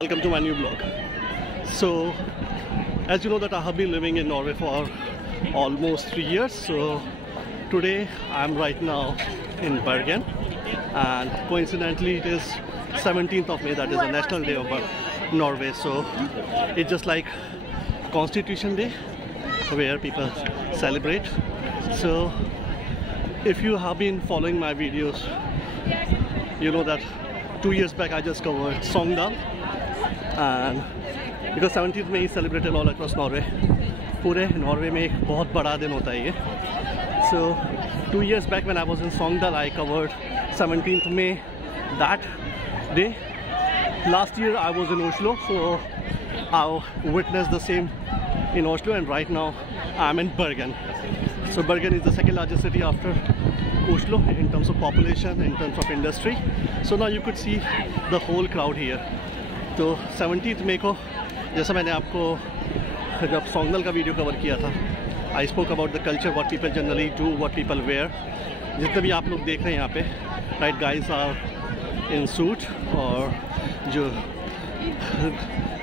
Welcome to my new blog. So, as you know that I have been living in Norway for almost 3 years. So today I'm right now in Bergen, and coincidentally it is 17th of May, that is the National Day of Norway. So it's just like Constitution Day where people celebrate. So if you have been following my videos, you know that 2 years back I just covered Sogndal, and because 17th May is celebrated all across Norway. पूरे Norway में एक बहुत बड़ा दिन होता है ये. So 2 years back when I was in Sogndal, I covered 17th May that day. Last year I was in Oslo, so I witnessed the same in Oslo, and right now I'm in Bergen. So Bergen is the second largest city after Oslo in terms of population, in terms of industry. So now you could see the whole crowd here. तो 17th May को जैसा मैंने आपको जब सोंगदल का video cover किया था, I spoke about the culture, what people generally do, what people wear. जितने भी आप लोग देख रहे हैं यहाँ पे, right, guys are in suit, और जो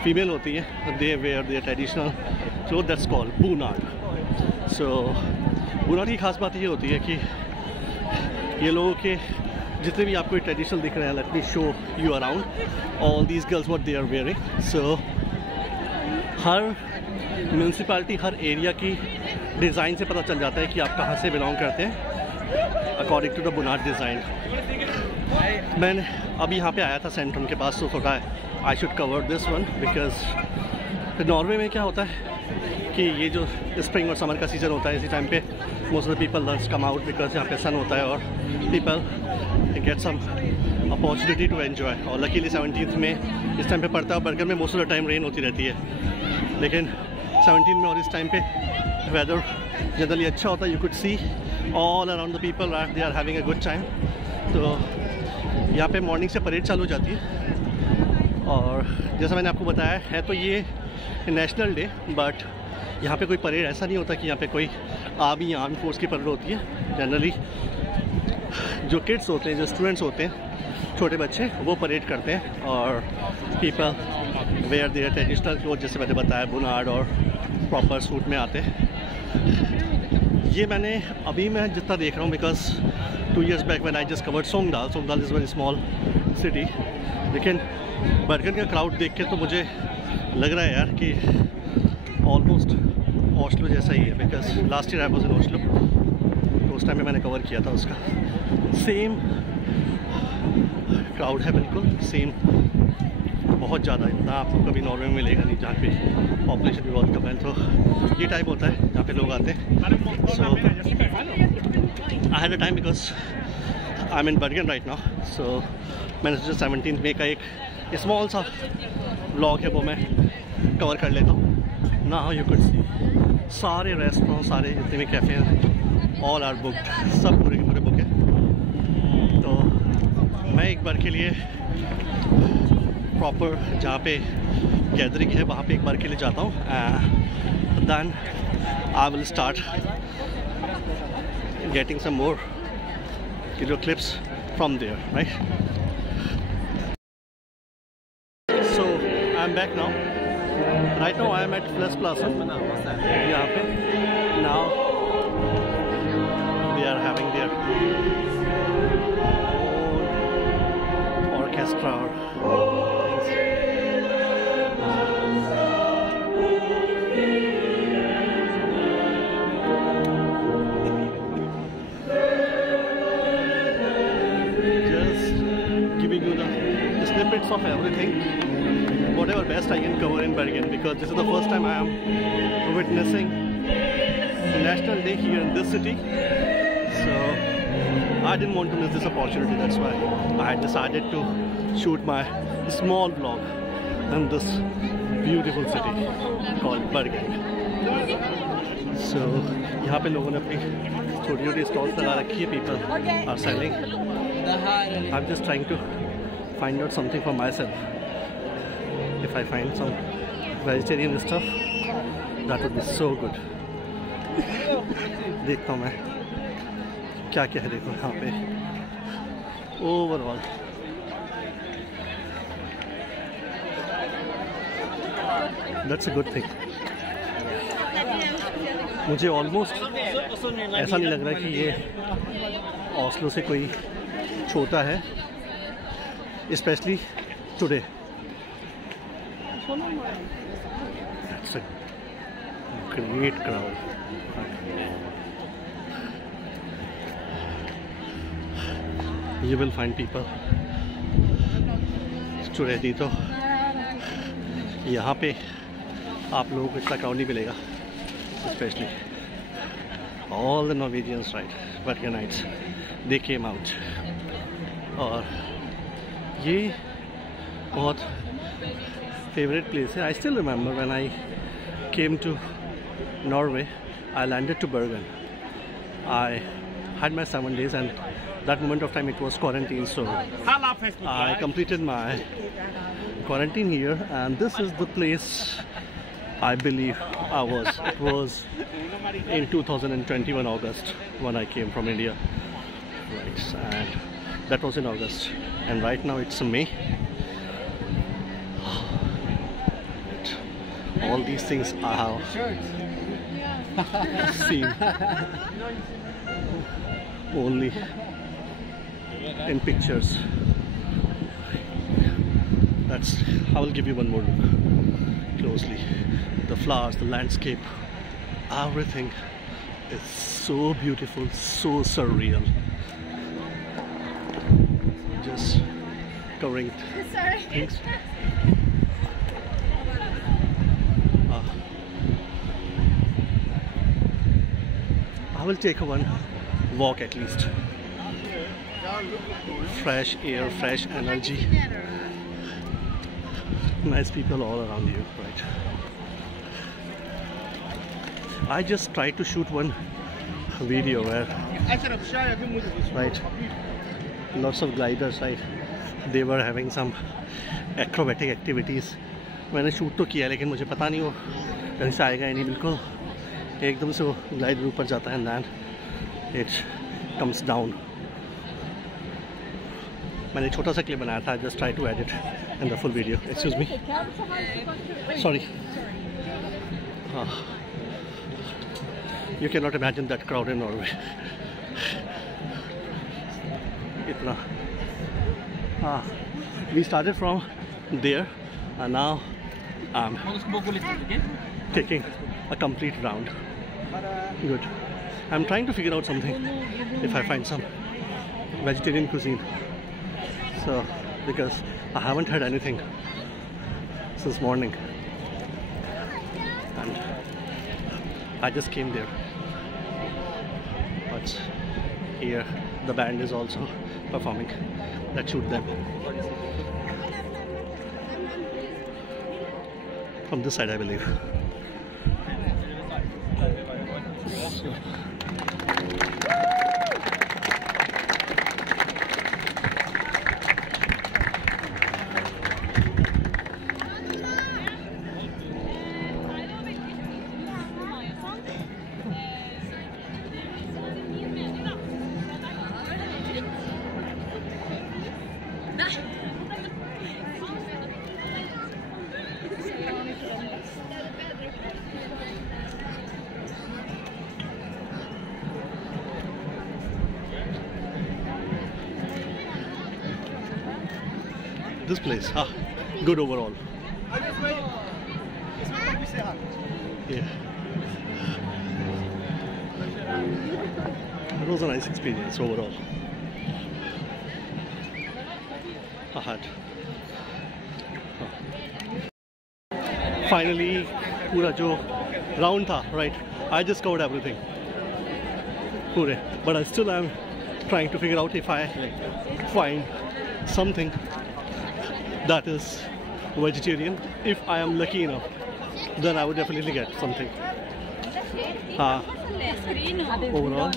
फीमेल होती हैं they wear their traditional cloth, that's called bunad. So bunad की खास बात ये होती है कि ये लोगों के जितने भी आपको ट्रेडिशनल दिख रहे हैं, let me show you around all these girls what they are wearing. So हर म्यूनसिपैलिटी, हर एरिया की डिज़ाइन से पता चल जाता है कि आप कहाँ से बिलोंग करते हैं अकॉर्डिंग टू द बुनाड डिज़ाइन. मैंने अभी यहाँ पे आया था सेंट्रम के पास, तो सोचा I should cover this one, because Norway में क्या होता है कि ये जो स्प्रिंग और समर का सीज़न होता है, इसी टाइम पे most of the people learns come out, because यहाँ पे सन होता है और people get some opportunity to enjoy. और लकीली 17th में इस टाइम पे पड़ता है. बर्गर में most of the time rain होती रहती है, लेकिन 17 में और इस टाइम पे वेदर जनरली अच्छा होता है. You could see all around the people they are having a good time. तो यहाँ पे मॉर्निंग से परेड चालू हो जाती है, और जैसा मैंने आपको बताया है तो ये नेशनल डे, बट यहाँ पे कोई परेड ऐसा नहीं होता कि यहाँ पे कोई आर्मी या आर्मी फोर्स की परेड होती है. जनरली जो किड्स होते हैं, जो स्टूडेंट्स होते हैं, छोटे बच्चे, वो परेड करते हैं, और people wear their traditional cloth, जैसे मैंने बताया बुनाड, और प्रॉपर सूट में आते हैं. ये मैंने अभी मैं जितना देख रहा हूँ, because 2 years back when I just covered Sogndal. Sogndal is very small city, लेकिन बर्गन का क्राउड देख के तो मुझे लग रहा है यार कि ऑलमोस्ट ओस्लो जैसा ही है, because last year I was in Oslo, तो उस टाइम में मैंने कवर किया था उसका. सेम क्राउड है, बिल्कुल सेम, बहुत ज़्यादा. इतना आपको कभी नॉर्वे में मिलेगा नहीं, जहाँ पे पॉपुलेशन भी बहुत कम है. तो ये टाइप होता है जहाँ पे लोग आते हैं. So I had a time because I am in Bergen right now. So मैंने सोचा 17th May का एक स्मॉल सा व्लॉग है वो मैं कवर कर लेता हूँ. नाउ यू कुड सी सारे रेस्टोरेंट, सारे जितने भी कैफ़े हैं, ऑल आर बुक्ड, सब पूरे के पूरे बुक हैं. तो मैं एक बार के लिए प्रॉपर जहाँ पे गैदरिंग है वहाँ पे एक बार के लिए जाता हूँ, then I will start getting some more clips from there, right. So I am back now. Right now I am at Plus Plaza. यहाँ पे now they are having their own orchestra or things. Just giving you the snippets of everything, whatever best I can cover in Bergen, because this is the first time I am witnessing National Day here in this city. So I didn't want to miss this opportunity. That's why I had decided to shoot my small vlog in this beautiful city called Bergen. So यहाँ पे लोगों ने अपनी छोटी छोटी stalls लगा रखी है. People are selling. I'm just trying to find out something for myself. If I find some vegetarian stuff, that would be so good. देखता हूँ मैं क्या क्या है. देखो यहाँ पे overall That's a good thing. मुझे ऑलमोस्ट ऐसा नहीं लग रहा कि ये ओस्लो से कोई छोटा है, specially today. That's a great crowd. You will find people today. नहीं तो यहाँ पे आप लोगों को इतना क्राउड नहीं मिलेगा. Especially all the Norwegians, right, Bergenites, they came out. और ये बहुत favorite place है. I still remember when I came to Norway, I landed to Bergen. I had my 7 days, and that moment of time it was quarantine, so I completed my quarantine here, and this is the place I believe I was. It was in 2021 August when I came from India, right, and that was in August, and right now it's May. All these things I have seen only in pictures. That's, I will give you one more look closely. The flowers, the landscape, everything is so beautiful, so surreal. Just covering things. I will take one walk at least. Fresh air, fresh energy. Nice people all around you, right? I just tried to shoot one video where, right, lots of gliders, right, they were having some acrobatic activities. मैंने shoot तो किया लेकिन मुझे पता नहीं वो कहीं से आएगा या नहीं. बिल्कुल एकदम से वो ग्लाइडर ऊपर जाता है and then it comes down. मैंने छोटा सा क्लिप बनाया था. just try to edit in the full video. Excuse me. Sorry. You cannot imagine that crowd in Norway. Itna. We started from there and now I'm taking a complete round. Good. I'm trying to figure out something if I find some vegetarian cuisine. So, because I haven't had anything since morning and I just came there. But here the band is also performing. Let's shoot them. From this side, I believe. So. This place, good overall. Yeah. It was a nice experience overall. I had. Finally, पूरा जो round था, right? I just covered everything. पूरे. But I still am trying to figure out if I find something that is vegetarian. If I am lucky enough, then I would definitely get something. Overall,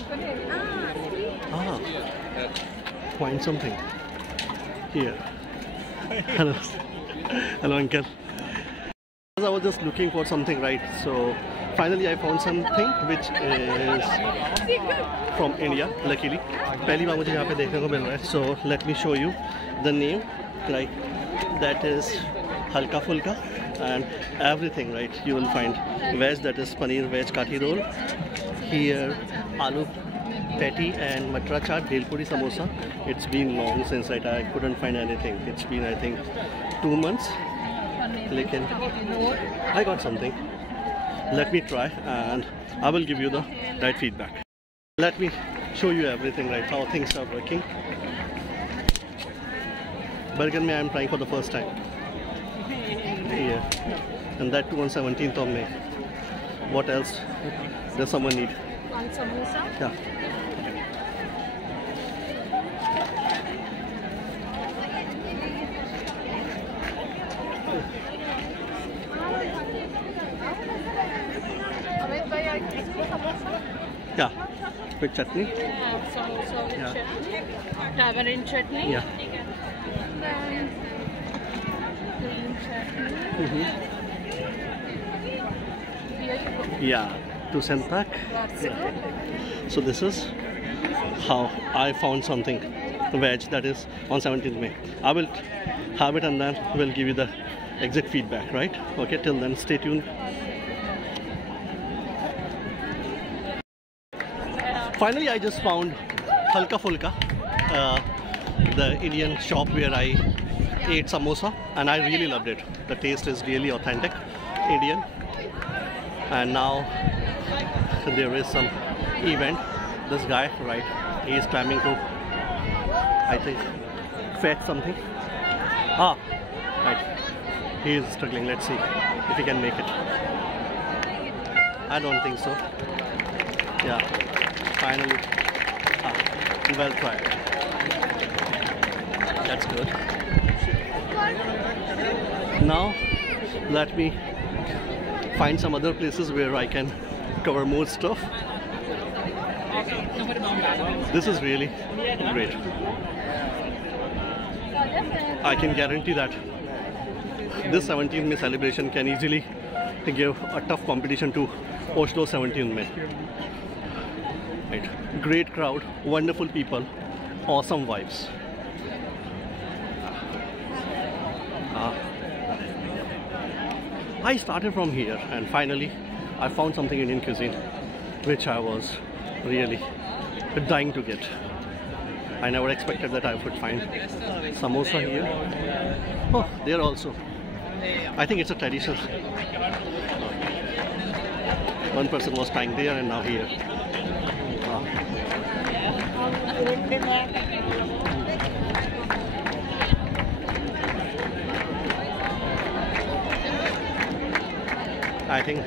find something here. Hello, hello, uncle. I was just looking for something, right? So finally, I found something which is from India. Luckily, पहली बार मुझे यहाँ पे देखने को मिल रहा है. So let me show you the name. Like that is Halka Fulka. and everything, right? You will find veg, that is paneer veg kathi roll. Here, aloo patty and matra chaat, bhelpuri samosa. It's been long since I couldn't find anything. It's been, I think, 2 months. I got something. Let me try and I will give you the right feedback. Let me show you everything, right, how things are working. Bergen I am trying for the first time. Yeah. And that too on 17th of May. What else does someone need? One samosa? Yeah. Yeah. With chutney? Samosa with Yeah. chutney. Tamarind chutney. Yeah. Then green chutney. Here you go. Yeah. To Sentak. That's it. So this is how I found something veg, that is on 17th May. I will have it and then we'll give you the exact feedback, right? Okay, till then stay tuned. Finally, I just found Halka Fulka, the Indian shop where I ate samosa, and I really loved it. The taste is really authentic Indian. And now there is some event. This guy, right, he is climbing to, I think, fetch something. Ah, right, he is struggling. Let's see if he can make it. I don't think so. Yeah, finally. Ah, well tried. That's good. Now let me find some other places where I can cover more stuff. This is really great. I can guarantee that this 17th May celebration can easily give a tough competition to Oslo 17th May. Right. Great crowd, wonderful people, awesome vibes. I started from here and finally I found something Indian cuisine which I was really dying to get. I never expected that I would find samosa here. Oh, there also. I think it's a traditional. One person was trying there and now here. I think,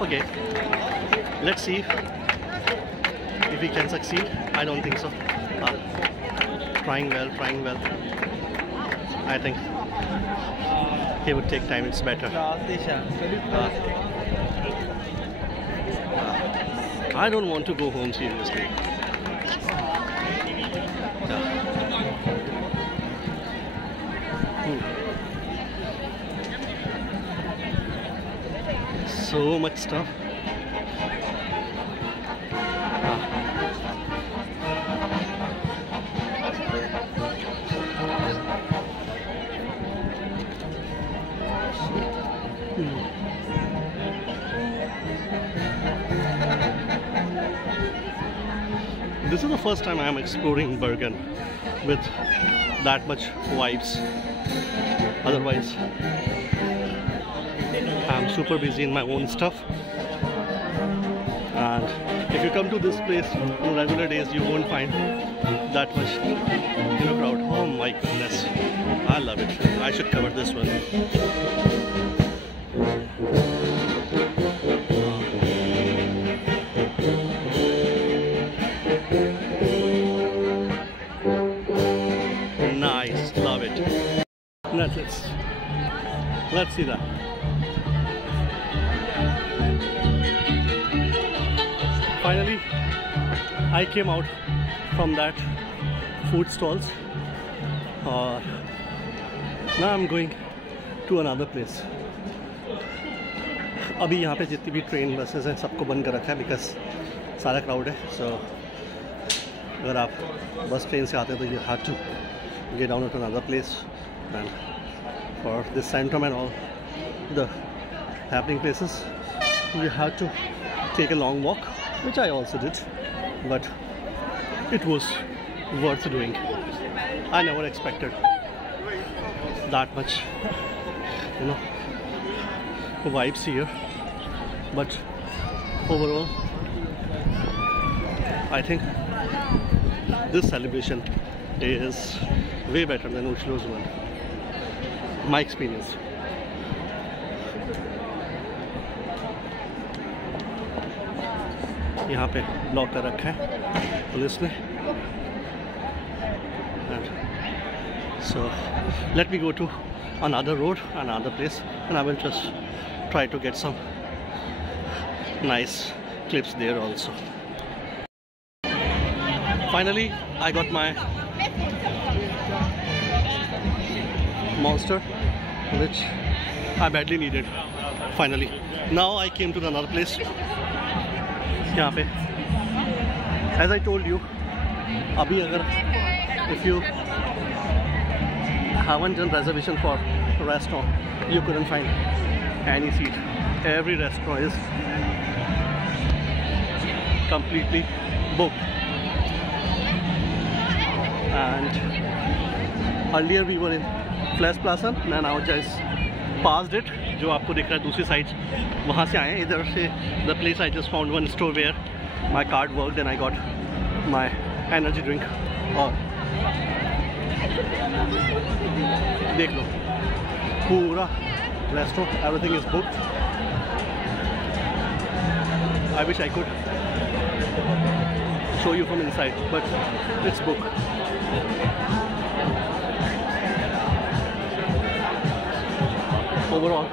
okay, let's see if we can succeed. I don't think so. Trying well. I think it would take time, it's better. I don't want to go home seriously. So much stuff. This is the first time I am exploring Bergen with that much vibes. Otherwise, I'm super busy in my own stuff. And if you come to this place on regular days, you won't find that much crowd. Oh my goodness, I love it. I should cover this one. Nice, love it. Let's see that. Finally, I came out from that food stalls. Now I'm going to another place. अभी यहाँ पे जितनी भी train buses हैं सबको बंद कर रखा है बिकॉज सारा क्राउड है. सो अगर आप बस ट्रेन से आते हैं तो you have to get down to another place, and for this centrum and all the happening places, you have to take a long walk, which I also did, but it was worth doing. I never expected that much, you know, vibes here, but overall I think this celebration is way better than Oslo's one, my experience. यहाँ पे block कर रखा है police ने. And so let me go to another road, another place, and I will just try to get some nice clips there also. Finally I got my Monster, which I badly needed. Finally now I came to another place. यहाँ पे as I told you, अभी अगर if you haven't done reservation for a restaurant, you couldn't find any seat. Every restaurant is completely booked. And earlier we were in Flesh Plaza, and now just passed it. जो आपको दिख रहा है दूसरी side, वहाँ से आए हैं. इधर से the place I just found one store where my card worked and I got my energy drink. और देख लो पूरा restaurant, everything is booked. I wish I could show you from inside, but it's booked. Overall,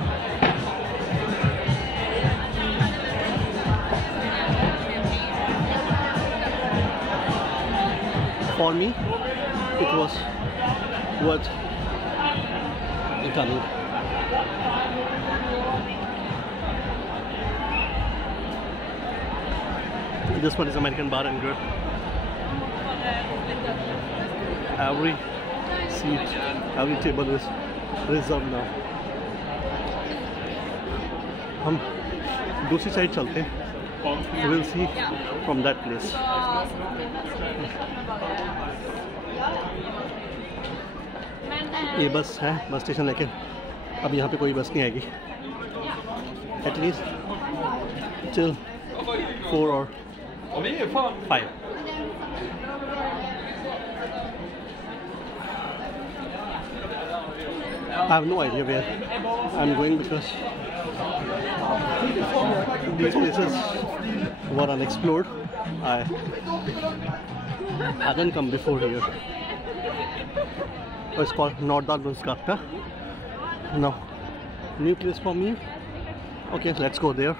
for me, it was worth coming. This one is American Bar and Grill. Every seat, every table is reserved now. हम दूसरी side चलते हैं. We'll see from that place. ये बस है, bus station, लेकिन अब यहाँ पे कोई बस नहीं आएगी at least till 4 or 5. I have no idea where I'm going because these places were unexplored. I hadn't come before here. It's called Nordahlbrunnsgatan. Now, new place for me. Okay, let's go there.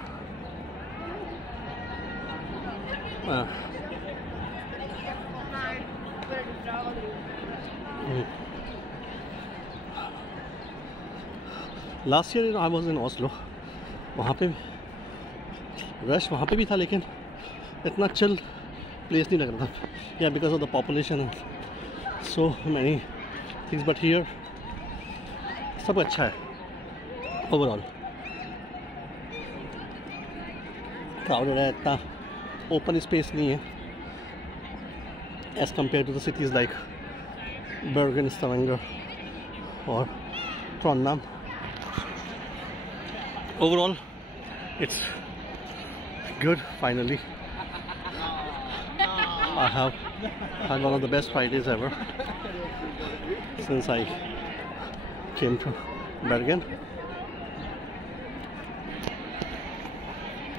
Last year I was in Oslo. वहाँ पे rush वहाँ पे भी था, लेकिन इतना chill place नहीं लग रहा था. Yeah, because of the population and so many things, but here सब अच्छा है overall. Crowded है, इतना open space नहीं है as compared to the cities like Bergen, Stavanger or Trondheim. Overall, it's good. Finally, I have had one of the best Fridays ever since I came to Bergen.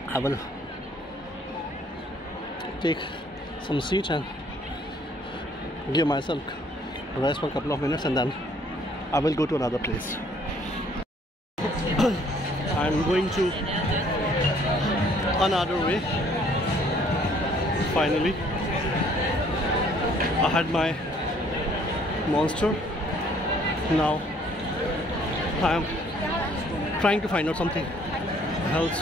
I will take some seat and give myself a rest for a couple of minutes, and then I will go to another place. I'm going to another way. Finally, I had my Monster. Now I'm trying to find out something else.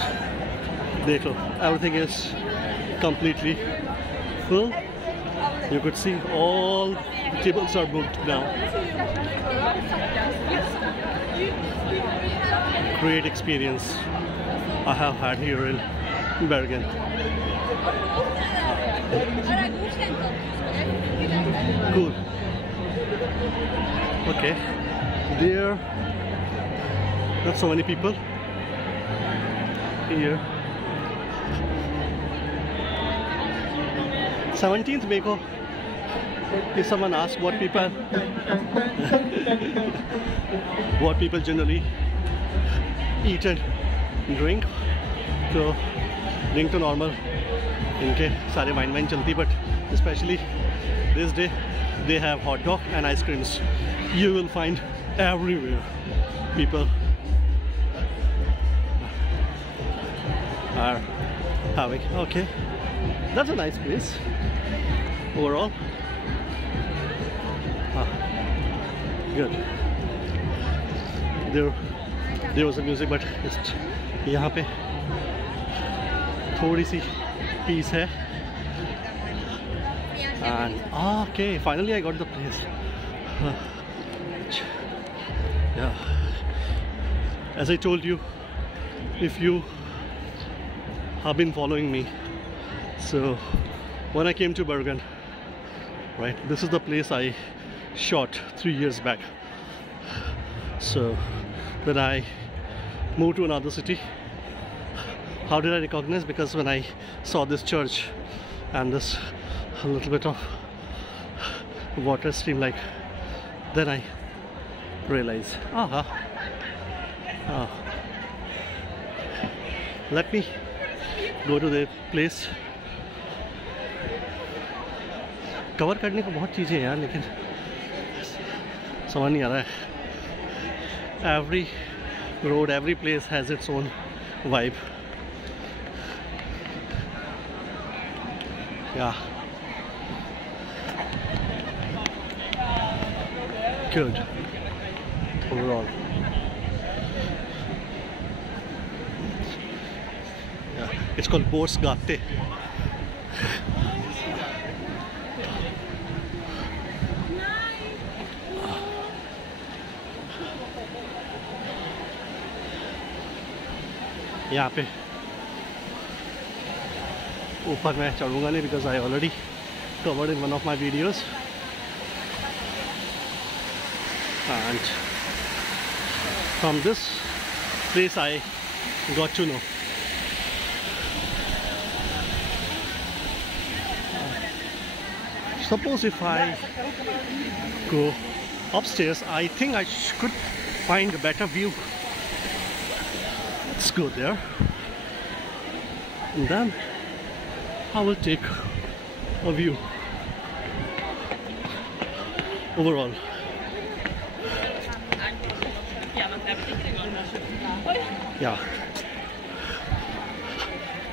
Dekho, everything is completely full. You could see all the tables are booked now. great experience I have had here in Bergen. Cool. Okay, there not so many people here. 17th May ko, if someone asks what people what people generally eat and drink, so drink to normal इनके सारे wine चलती, but especially this day they have hot dog and ice creams. You will find everywhere people are having. Okay, that's a nice place overall. Good. There was a music, but just यहाँ पे थोड़ी सी peace है. And okay, finally I got the place. Yeah, as I told you, if you have been following me, so when I came to Bergen, right, this is the place I shot 3 years back. So when I moved to another city, how did I recognize? Because when I saw this church and this a little bit of water stream, like, then I realized, let me go to the place. Cover करने को बहुत चीज़ें हैं यार, लेकिन समझ नहीं आ रहा है. Every road, every place has its own vibe. Yeah. Good overall. Yeah, it's called Båtsgate. यहाँ पे ऊपर मैं चढ़ूँगा नहीं, because I already covered in one of my videos. And from this place I got to know suppose if I go upstairs, I think I could find a better view. Let's go there and then I will take a view overall. Yeah,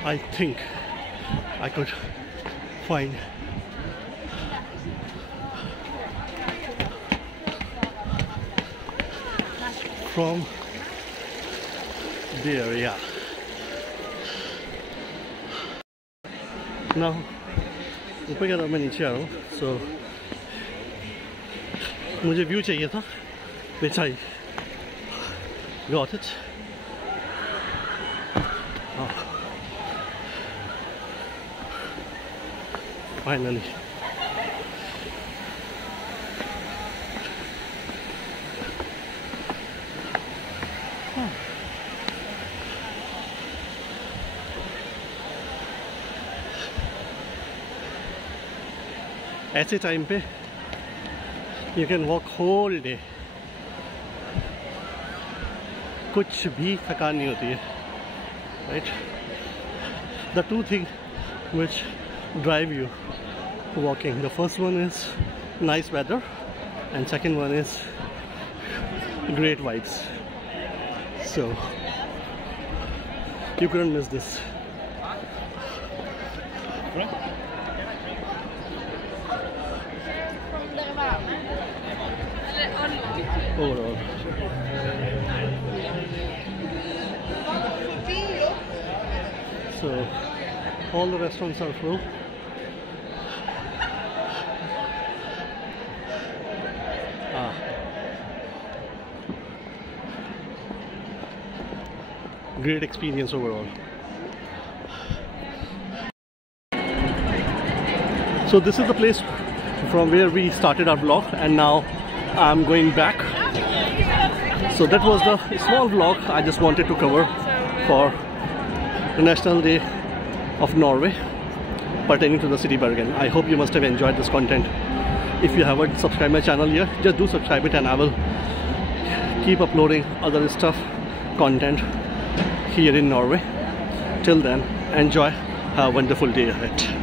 I think I could find from there. Yeah. Now ऊपर क्या था, मैं नीचे आ रहा हूँ. So मुझे view चाहिए था, which I got it. Finally. ऐसे टाइम पे you can walk whole day. कुछ भी थकान नहीं होती है, right? The two things which drive you walking, the first one is nice weather and second one is great vibes. So you couldn't miss this. Overall. So all the restaurants are full. great experience overall. So this is the place from where we started our vlog, and now I'm going back. So that was the small vlog I just wanted to cover for the National Day of Norway pertaining to the city Bergen. I hope you must have enjoyed this content. If you haven't subscribed my channel yet, just do subscribe it, and I will keep uploading other stuff, content here in Norway. Till then, enjoy. Have a wonderful day ahead.